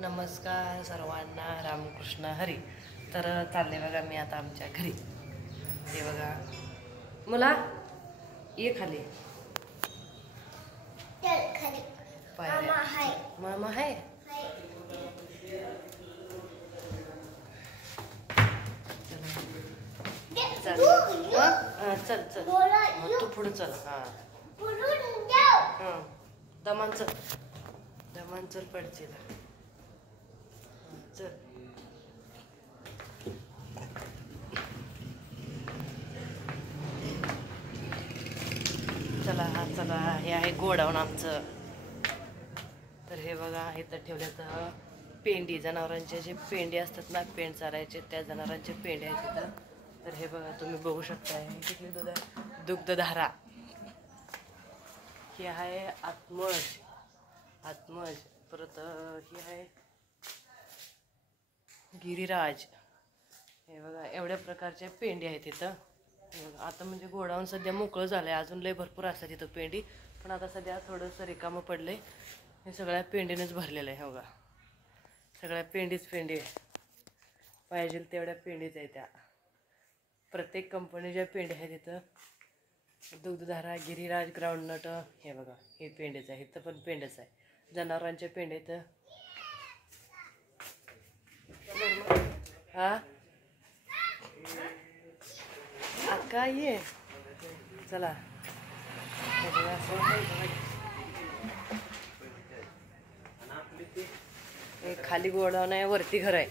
नमस्कार सर्वांना, रामकृष्ण हरी. तर चालले बघा मी आता आमच्या घरी. ते बघा मुला ये खाली. मामा आहे. चल चल तू पुढे चल. हा दमान चल पडचील. चल चला हे आहे गोडाऊन आमचं. तर हे बघा इथं ठेवल्यात पेंडी, जनावरांचे जे पेंडे असतात ना, पेंड चारायचे त्या जनावरांचे पेंडे आहेत तिथं. तर हे बघा तुम्ही बघू शकता, किती दुग्धधारा. ही आहे आत्मज. परत ही आहे गिरिराज. हे बघा एवढ्या प्रकारच्या पेंडी आहेत तिथं. आता म्हणजे गोडाऊन सध्या मोकळं झालंय, अजून लय भरपूर असतात तिथं पेंडी, पण आता सध्या थोडंसं रिकामं पडलंय. हे सगळ्या पेंडीनेच भरलेलं आहे. हो का, सगळ्या पेंडी पाहिजे तेवढ्या पेंडीच आहे त्या. प्रत्येक कंपनीच्या पेंड्या आहेत तिथं. दुग्धधारा, गिरिराज, ग्राउंडनट. हे बघा हे पेंडेच आहे. इथं पण पेंडेच आहे, जनावरांच्या पेंडे इथं. हा अक्का ये चला. खाली गोडाऊन आहे, वरती घर आहे.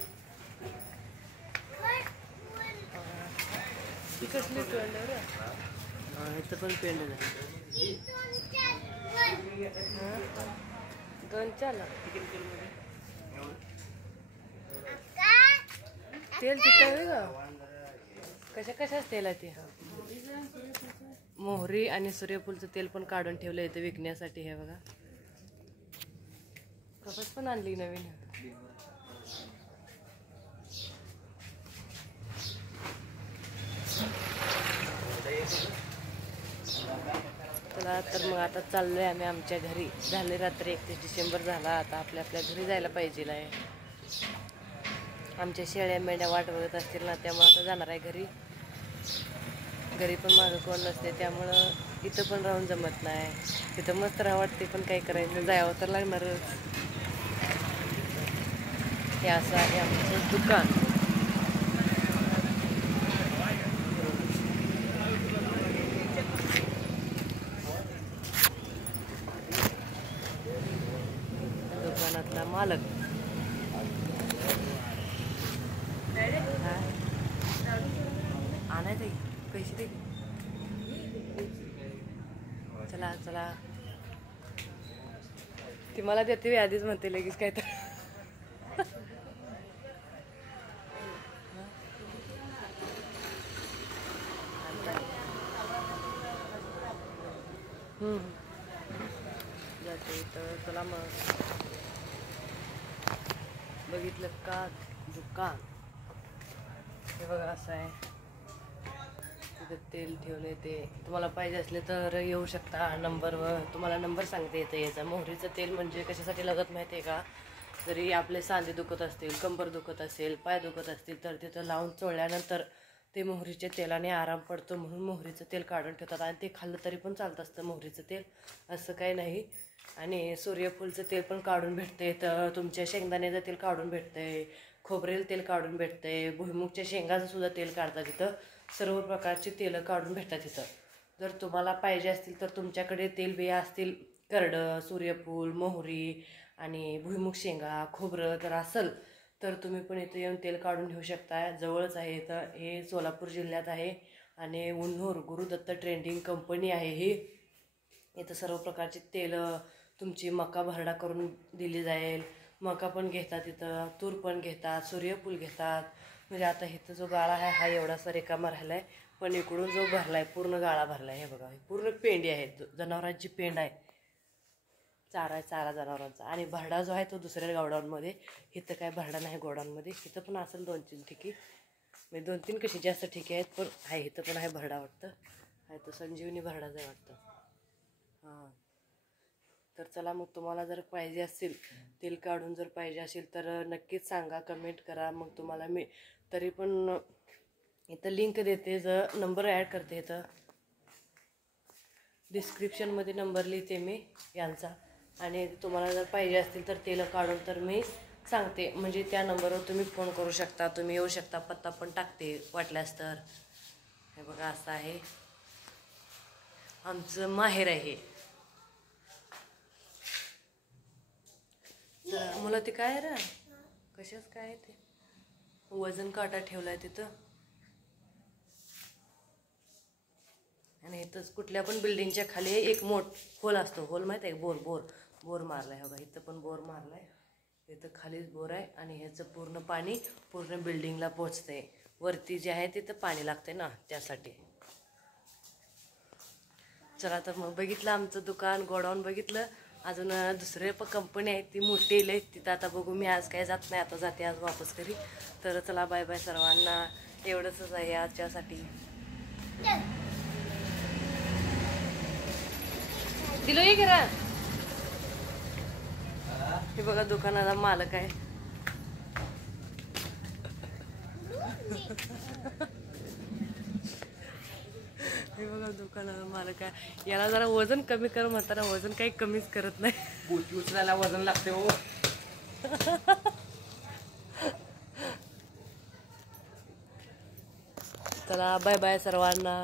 ती कसली इथं पण पेंड आहे. 2-4 तेल तिथं आहे का? कशाच तेल आहे ते? मोहरी आणि सूर्यफूलचं तेल पण काढून ठेवलं इथे विकण्यासाठी. हे बघा कपच पण आणली नवीन. चला तर मग आता चाललोय आम्ही आमच्या घरी. झाले रात्री 31 डिसेंबर झाला. आता आपल्या घरी जायला पाहिजे आहे. आमच्या शेळ्या मेंढ्या वाट बघत असतील ना, त्यामुळे आता जाणार आहे घरी. घरी पण माझं कोण नसते, त्यामुळं इथं पण राहून जमत नाही. तिथं मस्त राहा वाटते, पण काय करायचं, जावं तर लागणारच. हे असं आहे आमचं दुकान. दुकानातला मालक. आणायचं पैसे दे. चला ती मला देते आधीच म्हणते लगेच काय तर. जाते तर चला मग. बघितलं का दुकान? हे बघा असं आहे. तिथं तेल ठेवले. ते तुम्हाला पाहिजे असले तर येऊ शकता. नंबरवर तुम्हाला नंबर सांगते येतं याचा. मोहरीचं तेल म्हणजे कशासाठी लागत माहिती आहे का? जरी आपले सांधे दुखत असतील, कंबर दुखत असेल, पाय दुखत असतील, तर तिथं लावून चोळल्यानंतर ते मोहरीच्या तेलाने आराम पडतो, म्हणून मोहरीचं तेल काढून ठेवतात. आणि ते खाल्लं तरी पण चालत असतं मोहरीचं तेल, असं काही नाही. आणि सूर्यफूलचं तेल पण काढून भेटते. तर तुमच्या शेंगदाण्याचं तेल काढून भेटतंय, खोबरेल तेल काढून भेटतंय, भुईमुगच्या शेंगाचं सुद्धा तेल काढतात तिथं. सर्व प्रकारची तेलं काढून भेटतात तिथं. जर तुम्हाला पाहिजे असतील तर तुमच्याकडे तेलबिया असतील, करडं, सूर्यफूल, मोहरी आणि भुईमुग शेंगा, खोबरं जर असेल तर तुम्ही पण इथं येऊन तेल काढून घेऊ शकता. जवळच आहे इथं. हे सोलापूर जिल्ह्यात आहे आणि उन्नूर गुरुदत्त ट्रेंडिंग कंपनी आहे ही. इथं सर्व प्रकारची तेलं, तुमची मका भरडा करून दिली जाईल. मका पण घेतात इथं, तूर पण घेतात, सूर्यफूल घेतात. म्हणजे आता इथं जो गाळा आहे हा एवढासा रिकामा राहिला आहे, पण इकडून जो भरला आहे पूर्ण गाळा भरला आहे. हे बघा पूर्ण पेंडी आहेत, जनावरांची पेंड आहे. चारा जनावरांचा. आणि भरडा जो आहे तो दुसऱ्या गोडाऊनमध्ये. इथं काय भरडा नाही गोडाऊनमध्ये. इथं पण असेल 2-3 ठिकी, म्हणजे 2-3 कशी जास्त ठिकी आहेत, पण आहे इथं पण आहे भरडा वाटतं. आहे तो संजीवनी भरडाच आहे वाटतं. हां तर चला मग तुम्हाला जर पाहिजे असेल, तेल काढून जर पाहिजे असेल तर नक्कीच सांगा, कमेंट करा. मग तुम्हाला मी तरी पण इथं लिंक देते, जर नंबर ॲड करते, इथं डिस्क्रिप्शनमध्ये नंबर लिहिते मी यांचा. आणि तुम्हाला जर पाहिजे असतील तर तेल काढून तर मी सांगते, म्हणजे त्या नंबरवर तुम्ही फोन करू शकता, तुम्ही येऊ शकता, पत्ता पण टाकते वाटल्यास तर. हे बघा असं आहे आमचं माहेर आहे. मुलं ते काय रे, कशाच काय ते वजन काटा ठेवलाय तिथं. आणि इथंच कुठल्या पण बिल्डिंगच्या खाली एक होल असतो, होल माहीत आहे, बोर बोर बोर मारलाय. हो का, इथं पण बोर मारलाय, इथं खालीच बोर आहे. आणि ह्याचं पूर्ण पाणी पूर्ण बिल्डिंगला पोचतंय. वरती जे आहे तिथं पाणी लागतंय ना, त्यासाठी. चला तर मग बघितलं आमचं दुकान, गोडाऊन बघितलं. अजून दुसरे पण कंपनी आहे, ती मोठी लय, तिथं आता बघू. मी आज काय जात नाही, आता जाते आज वापस घरी. तर चला, बाय बाय सर्वांना. एवढंच आहे आजच्यासाठी. दिलो ये करा. हे बघा दुकानाला मालक आहे. हे बघा दुकानाला मालक आहे. याला जरा वजन कमी कर म्हणताना वजन काही कमीच करत नाही. बोटी उचलायला वजन लागते हो. चला बाय बाय सर्वांना.